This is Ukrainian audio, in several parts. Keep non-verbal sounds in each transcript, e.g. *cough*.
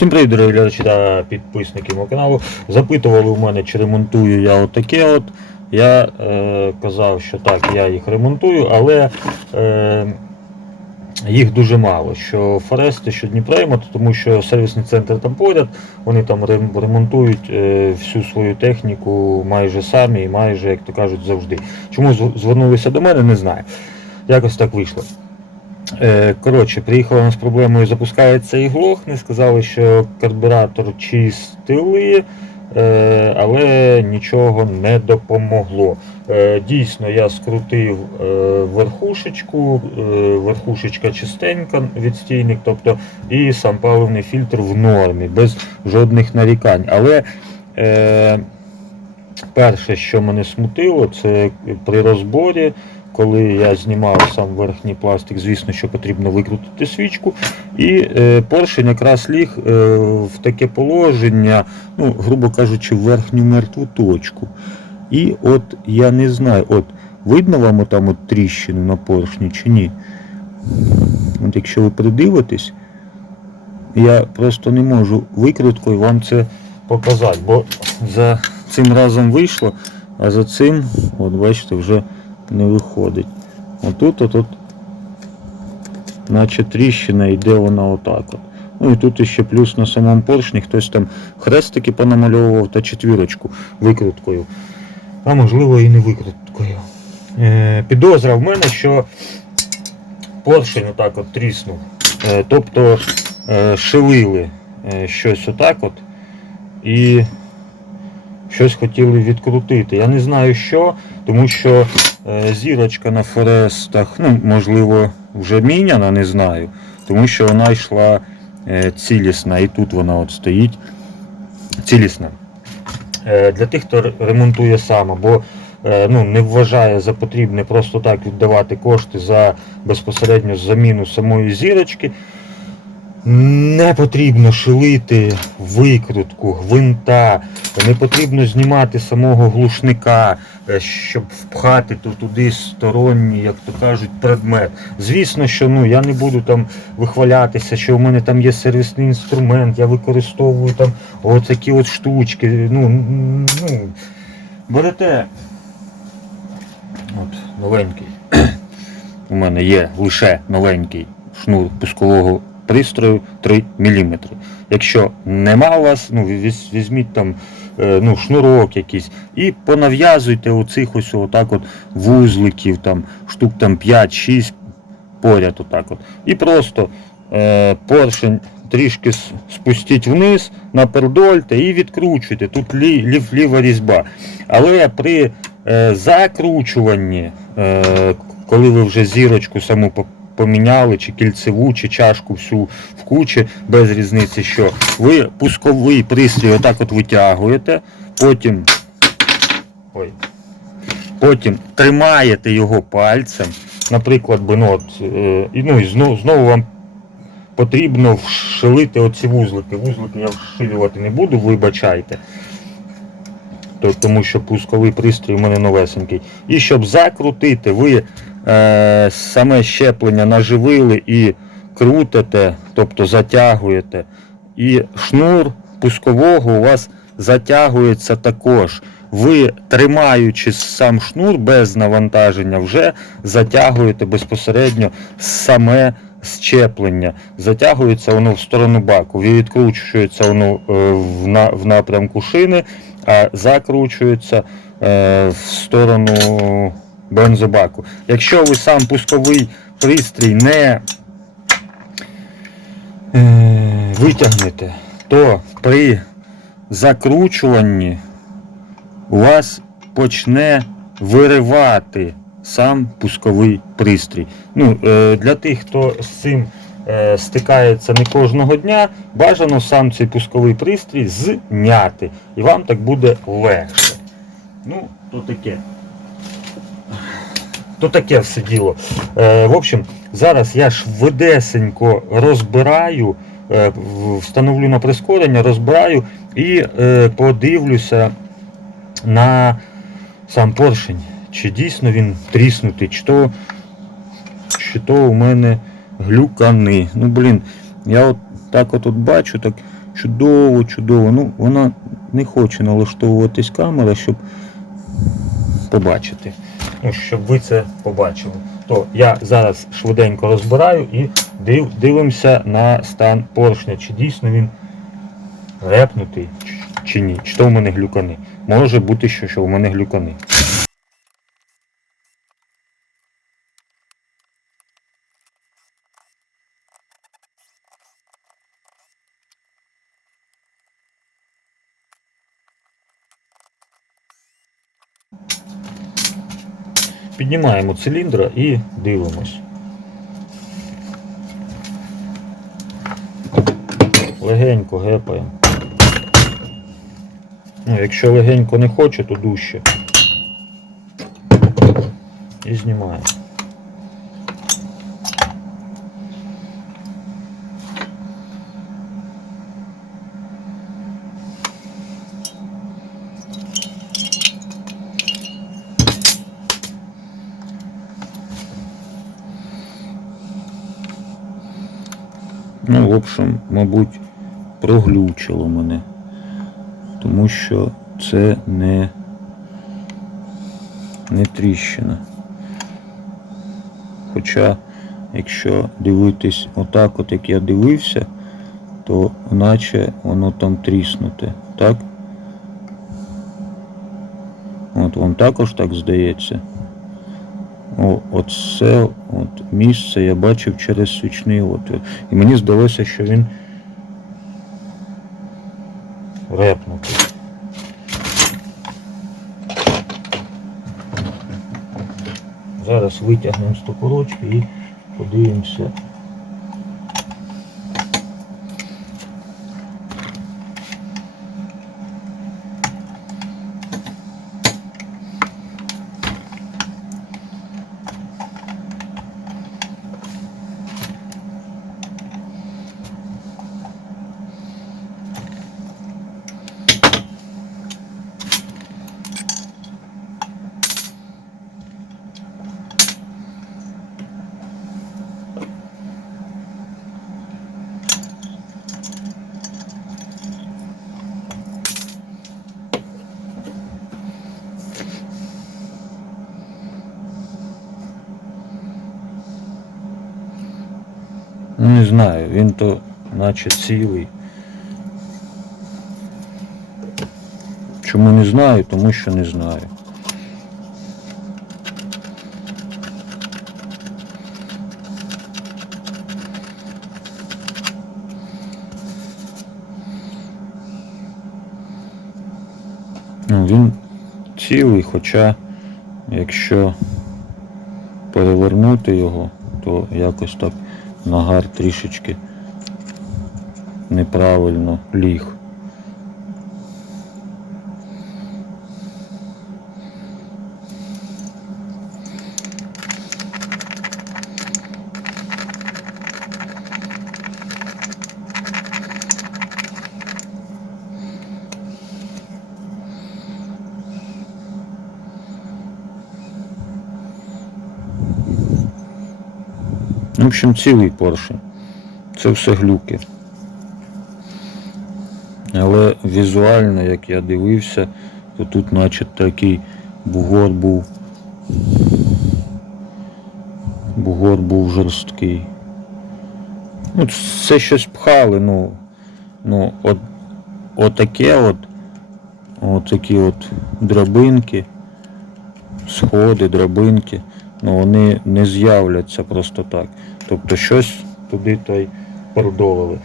Всім привіт, дорогі глядачі та підписники мого каналу. Запитували у мене, чи ремонтую я отаке от. Я е, казав, що так, я їх ремонтую, але е, їх дуже мало. Що Форести, що Дніпремонт, тому що сервісний центр там поряд, вони там ремонтують е, всю свою техніку майже самі і майже, як то кажуть, завжди. Чому звернулися до мене, не знаю. Якось так вийшло. Е, Коротше, приїхала з проблемою, запускається і глохне. Сказали, що карбюратор чистили, е, але нічого не допомогло. Е, Дійсно, я скрутив верхушечку, верхушечка чистенька, відстійник, тобто і сам паливний фільтр в нормі, без жодних нарікань. Але перше, що мене смутило, це при розборі коли я знімав сам верхній пластик, звісно, що потрібно викрутити свічку. І е, поршень якраз ліг е, в таке положення, ну, грубо кажучи, в верхню мертву точку. І от я не знаю, от видно вам там от тріщину на поршні чи ні? От якщо ви придивитесь, я просто не можу викруткою вам це показати, бо за цим разом вийшло, а за цим, от бачите, вже не виходить. Отут, отут, наче тріщина йде вона отак от. Ну і тут ще плюс на самому поршні хтось там хрестики понамальовував та четвірочку викруткою. А можливо і не викруткою. Е, підозра в мене, що поршень отак от тріснув. Е, тобто е, шилили е, щось отак от і щось хотіли відкрутити. Я не знаю що, тому що зірочка на форестах, ну, можливо, вже міняна, не знаю. Тому що вона йшла е, цілісна, і тут вона от стоїть цілісна. Е, для тих, хто ремонтує сам, або е, ну, не вважає за потрібне просто так віддавати кошти за безпосередньо заміну самої зірочки. Не потрібно шилити викрутку, гвинта, не потрібно знімати самого глушника, е, щоб впхати то туди сторонній, як то кажуть, предмет. Звісно, що ну, я не буду там вихвалятися, що в мене там є сервісний інструмент, я використовую там такі от штучки. Ну, ну, берете. От, новенький. У мене є лише новенький шнур пускового пристрою 3 мм. Якщо нема у вас, ну візьміть там е, ну, шнурок якийсь і понав'язуйте оцих ось отак от вузликів, там, штук там 5-6 поряд отак от. І просто е, поршень трішки спустіть вниз, напердольте і відкручуйте. Тут лі, лів, ліва різьба. Але при е, закручуванні, е, коли ви вже зірочку саму поміняли, чи кільцеву, чи чашку всю в кучі, без різниці, що ви пусковий пристрій отак от витягуєте, потім, ой, потім тримаєте його пальцем, наприклад, ну, от, е, ну, і знову, знову вам потрібно вшилити оці вузлики. Вузлики я вшилювати не буду, вибачайте. То- Тому що пусковий пристрій у мене новесенький. І щоб закрутити, ви е, саме щеплення наживили і крутите, тобто затягуєте. І шнур пускового у вас затягується також. Ви, тримаючи сам шнур без навантаження, вже затягуєте безпосередньо саме щеплення. Затягується воно в сторону баку, відкручується воно е, в, напрямку шини, а закручується е, в сторону бензобаку. Якщо ви сам пусковий пристрій не е, витягнете, то при закручуванні у вас почне виривати сам пусковий пристрій. Ну, е, для тих, хто з цим е, стикається не кожного дня, бажано сам цей пусковий пристрій зняти. І вам так буде легше. Ну, то таке. То таке все діло. Е, в общем, зараз я швидесенько розбираю, е, встановлю на прискорення, розбираю і е, подивлюся на сам поршень. Чи дійсно він тріснутий, чи то, чи то у мене глюкани. Ну блін, я от так от бачу, так чудово, чудово. Ну, вона не хоче налаштовуватись камера, щоб побачити. Ну, щоб ви це побачили. То я зараз швиденько розбираю і див, дивимося на стан поршня, чи дійсно він репнутий, чи- ні. Чи то в мене глюкани. Може бути, що, що в мене глюкани. Піднімаємо циліндра і дивимось. Легенько гепаємо. Ну, якщо легенько не хоче, то дужче. І знімаємо. Общем, мабуть, проглючило мене. Тому що це не, не тріщина. Хоча, якщо дивитись отак, от як я дивився, то наче воно там тріснуте, так? От вам також так здається. О, оце от місце я бачив через свічний отвір. І мені здалося, що він репнутий. Зараз витягнемо з топорочки і подивимося. Ну не знаю, він то наче цілий. Чому не знаю? Тому що не знаю. Ну, він цілий, хоча якщо перевернути його, то якось так нагар трішечки неправильно ліг. В общем, цілий поршень. Це все глюки. Візуально, як я дивився, то тут наче такий бугор був. Бугор був жорсткий. Ну, це щось пхали, ну, ну, от, отаке от, отакі от драбинки, сходи, драбинки, ну вони не з'являться просто так. Тобто щось туди то й продовили.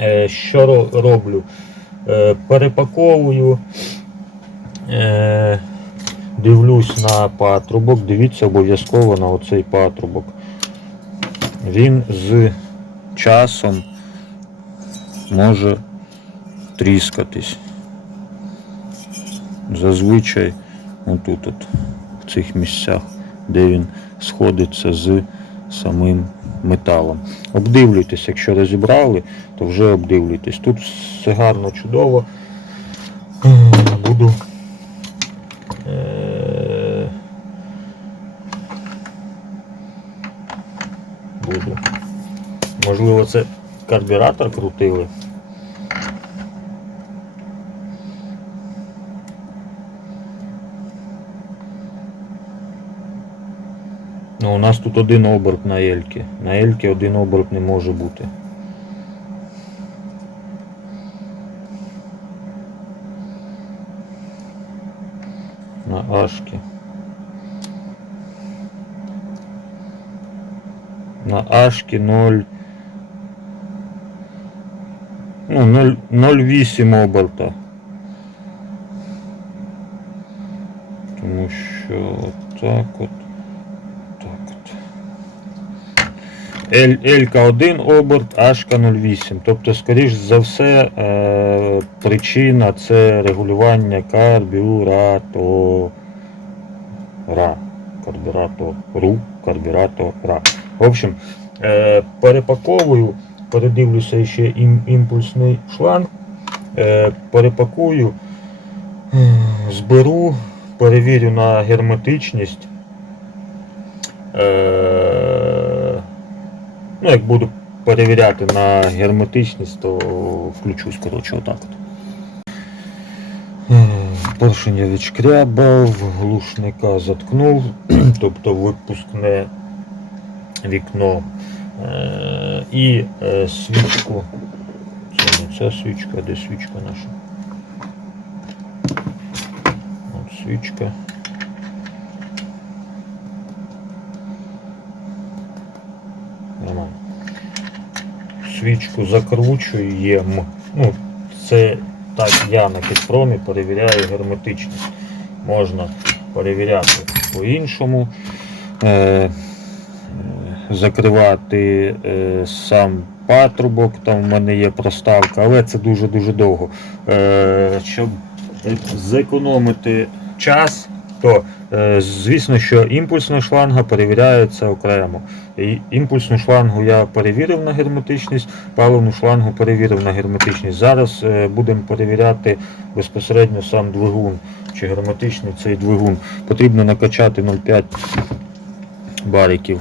Е, Що роблю? Е, Перепаковую, е, дивлюсь на патрубок, дивіться обов'язково на оцей патрубок. Він з часом може тріскатись. Зазвичай отут от, в цих місцях, де він сходиться з самим металом. Обдивлюйтесь, якщо розібрали, то вже обдивлюйтесь. Тут все гарно, чудово. Буду. е, Буду. Можливо, це карбюратор крутили. Ну, у нас тут один оберт на Ельки. На Ельки один оберт не може бути. На Ашки. На Ашки 0. Ну, 0 0,8 оберта. Тому що так от. ЛК1 оберт HK08. Тобто, скоріш за все, е, причина це регулювання карбюратора. Карбюратору, карбюратора. В общем, е, перепаковую, передивлюся ще імпульсний шланг, е, перепакую, зберу, перевірю на герметичність. Е, ну, як буду перевіряти на герметичність, то включусь, коротше, отак от. Поршень я відшкрябав, глушника заткнув, *clears throat* тобто випускне вікно. Е, і е, свічку. Це не ця свічка, де свічка наша? От свічка. Свічку закручую єм. Ну, це так я на підпромі перевіряю герметичність. Можна перевіряти по-іншому. Е, закривати е, сам патрубок, там в мене є проставка, але це дуже-дуже довго. Е, щоб зекономити час, то звісно, що імпульсна шланга перевіряється окремо. Імпульсну шлангу я перевірив на герметичність, паливну шлангу перевірив на герметичність. Зараз е, будемо перевіряти безпосередньо сам двигун, чи герметичний цей двигун. Потрібно накачати 0,5 бариків.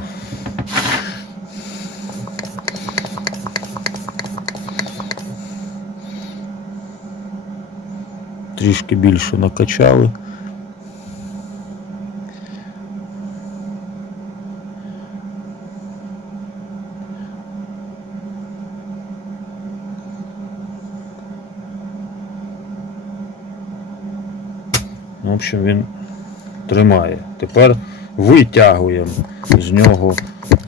Трішки більше накачали. В общем, він тримає. Тепер витягуємо з нього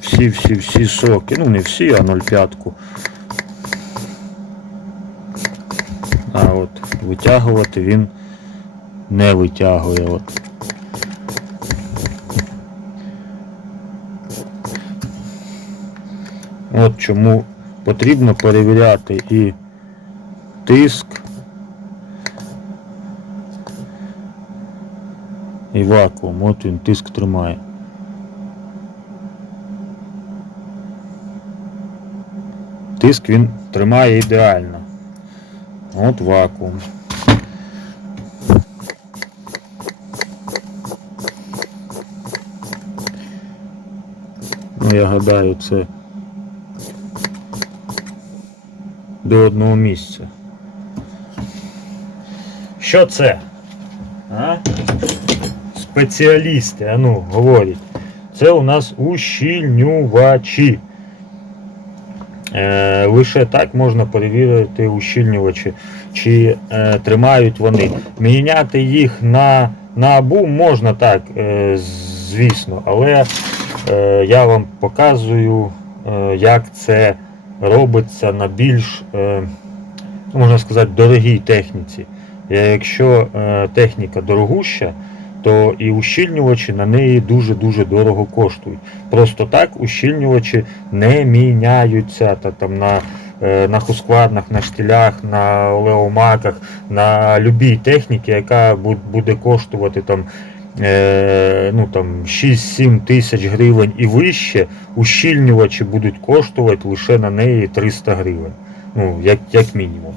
всі-всі-всі соки. Ну не всі, а 0,5. А от витягувати він не витягує. От. От чому потрібно перевіряти і тиск, і вакуум. От він тиск тримає. Тиск він тримає ідеально. От вакуум. Ну, я гадаю, це до одного місця. Що це? Спеціалісти, а ну, говорять. Це у нас ущільнювачі. Е, лише так можна перевірити ущільнювачі, чи е, тримають вони. Міняти їх на, на абу можна так, е, звісно, але е, я вам показую, е, як це робиться на більш, е, ну, можна сказати, дорогій техніці. Е, Якщо е, техніка дорогуща, то і ущільнювачі на неї дуже-дуже дорого коштують. Просто так ущільнювачі не міняються та, там, на, е, на хускварнах, на штилях, на олеомаках, на любій техніці, яка буде коштувати там, е, ну, там, 6-7 тисяч гривень і вище, ущільнювачі будуть коштувати лише на неї 300 гривень. Ну, як, як мінімум.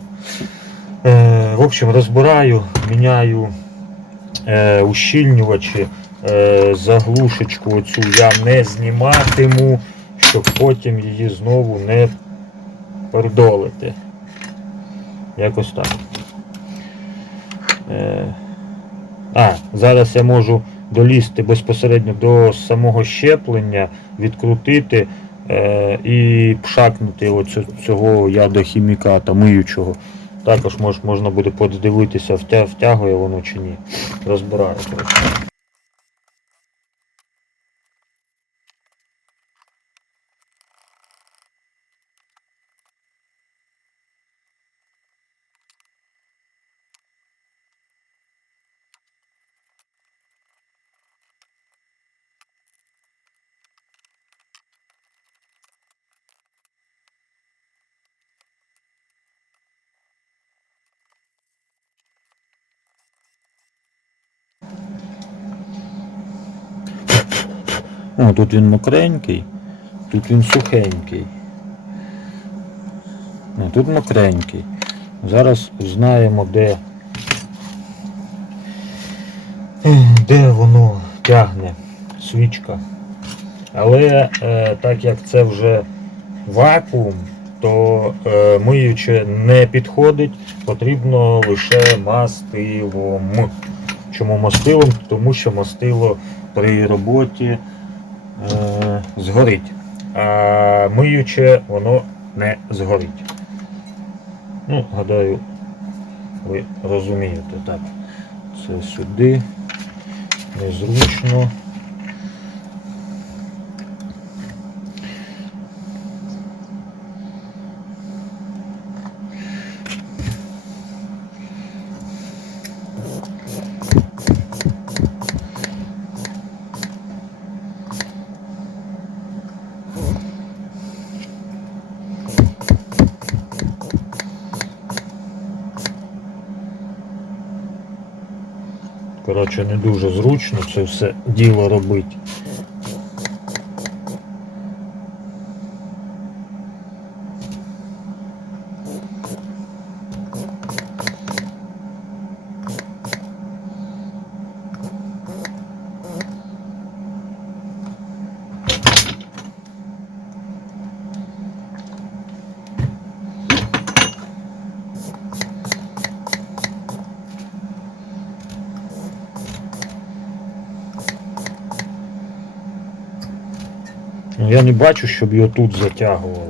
Е, в общем, розбираю, міняю ущільнювачі, е, заглушечку оцю я не зніматиму, щоб потім її знову не пердолити. Якось так. Е, а, зараз я можу долізти безпосередньо до самого щеплення, відкрутити е, і пшакнути оцю, цього ядохіміката миючого. Також мож, можна буде подивитися, втягує воно чи ні. Розбираю. Тут він мокренький, тут він сухенький. О, тут мокренький. Зараз знаємо, де. Де воно тягне свічка. Але е, так як це вже вакуум, то е, миюче не підходить, потрібно лише мастилом. Чому мастилом? Тому що мастило при роботі згорить. А миюче воно не згорить. Ну, гадаю, ви розумієте, так. Це сюди. Незручно. Коротше, не дуже зручно це все діло робити. Ну, Я не бачу, щоб його тут затягувало.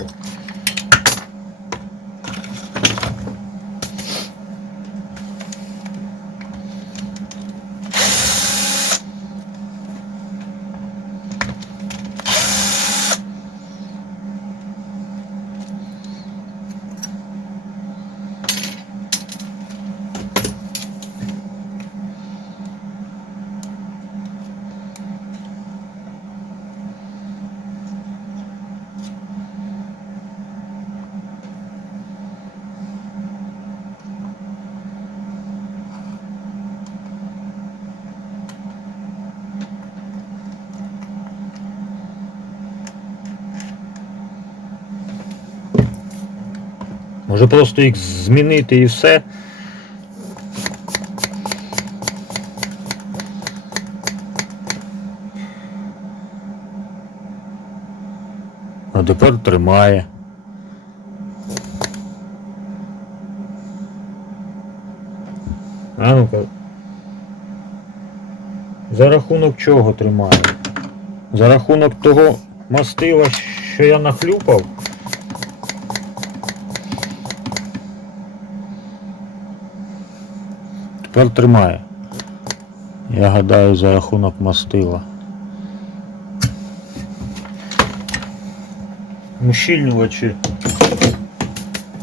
Може просто їх змінити і все. А тепер тримає. А ну-ка. За рахунок чого тримає? За рахунок того мастила, що я нахлюпав. Тепер тримає. Я гадаю за рахунок мастила. Ущільнювачі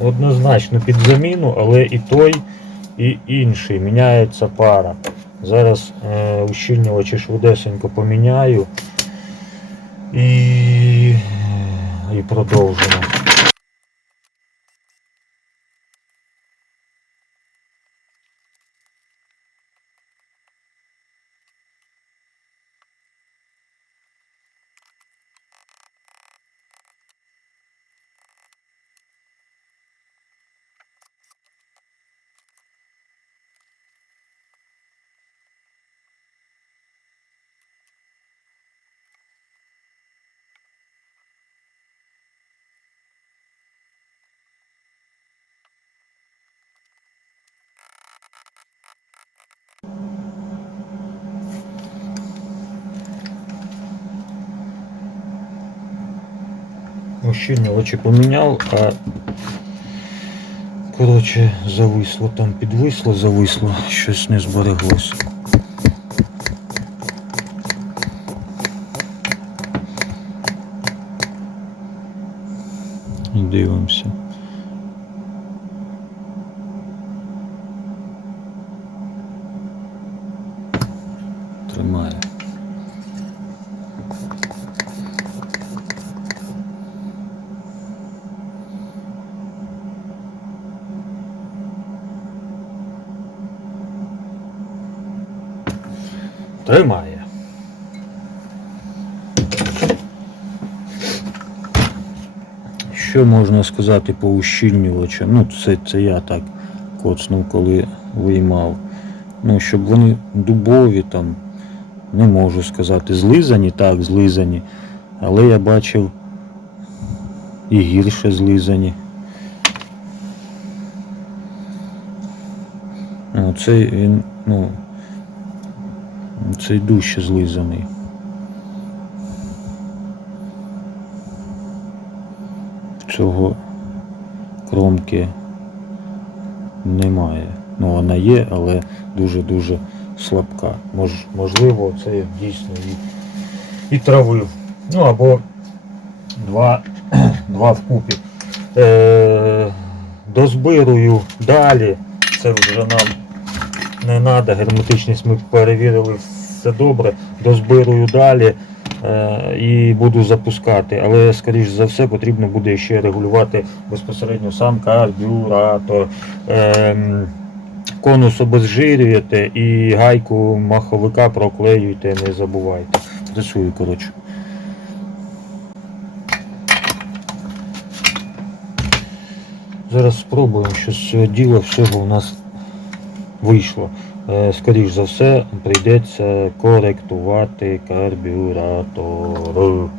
однозначно під заміну, але і той, і інший. Міняється пара. Зараз е, ущільнювачі швидесенько поміняю і, і продовжимо. Ущільнювачі поміняв, а коротше зависло там, підвисло, зависло, щось не збереглося. Дивимося. Тримає. Тримає. Що можна сказати по ущільнювачам? Ну, це, це я так коцнув, коли виймав. Ну, щоб вони дубові там, не можу сказати. Злизані, так, злизані. Але я бачив і гірше злизані. Ну, цей він, ну, цей дужче злизаний. Цього кромки немає. Ну вона є, але дуже-дуже слабка. Мож, можливо, це дійсно і, і травив. Ну або два, *clears throat* два вкупі. Е, дозбирую далі. Це вже нам не треба, герметичність ми перевірили все добре. Дозбирую далі е, і буду запускати. Але, скоріш за все, потрібно буде ще регулювати безпосередньо сам карбюратор. Е, конус обезжирюєте і гайку маховика проклеюйте, не забувайте. Працюю, коротше. Зараз спробуємо, що з цього діла всього у нас вийшло. Е, Скоріш за все, прийдеться коректувати карбюратор.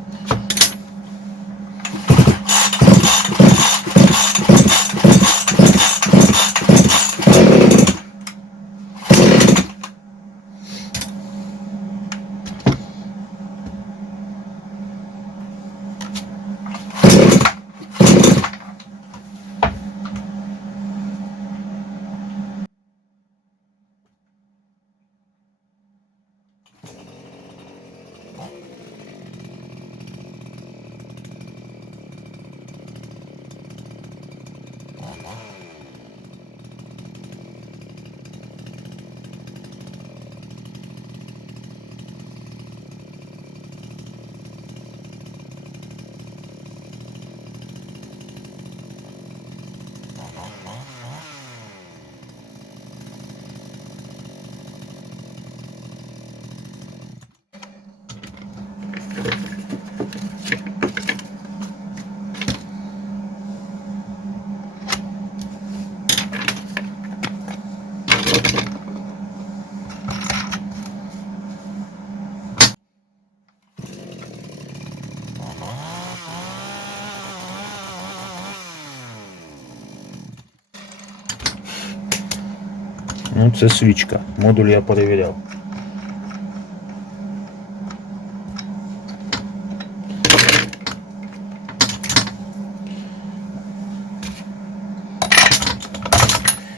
Це свічка. Модуль я перевіряв.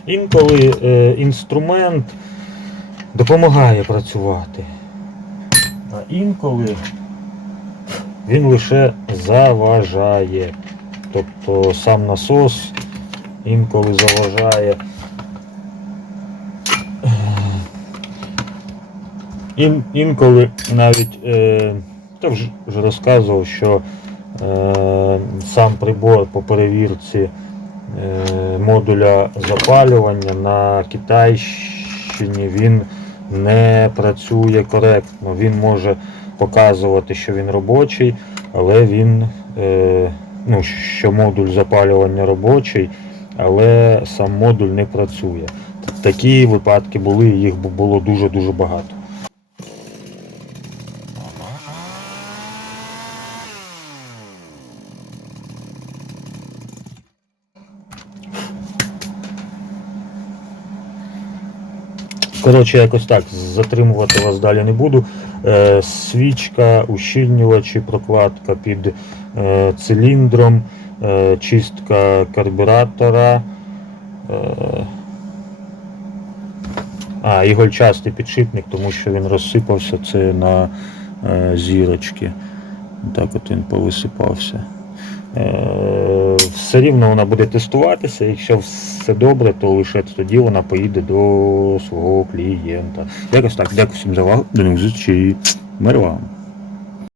Інколи е, інструмент допомагає працювати, а інколи він лише заважає. Тобто сам насос інколи заважає. Ін, інколи навіть е, вже, вже розказував, що е, сам прибор по перевірці е, модуля запалювання на Китайщині він не працює коректно. Він може показувати, що він робочий, але він, е, ну, що модуль запалювання робочий, але сам модуль не працює. Такі випадки були, їх було дуже-дуже багато. Коротше, якось так, затримувати вас далі не буду. Е, свічка, ущільнювачі, прокладка під е, циліндром, е, чистка карбюратора. А, і гольчастий підшипник, тому що він розсипався це на зірочки. Так от він повисипався. Е, все рівно вона буде тестуватися, якщо все добре, то лише тоді вона поїде до свого клієнта. Якось так. Дякую всім за увагу. До нових зустрічей. Мир вам.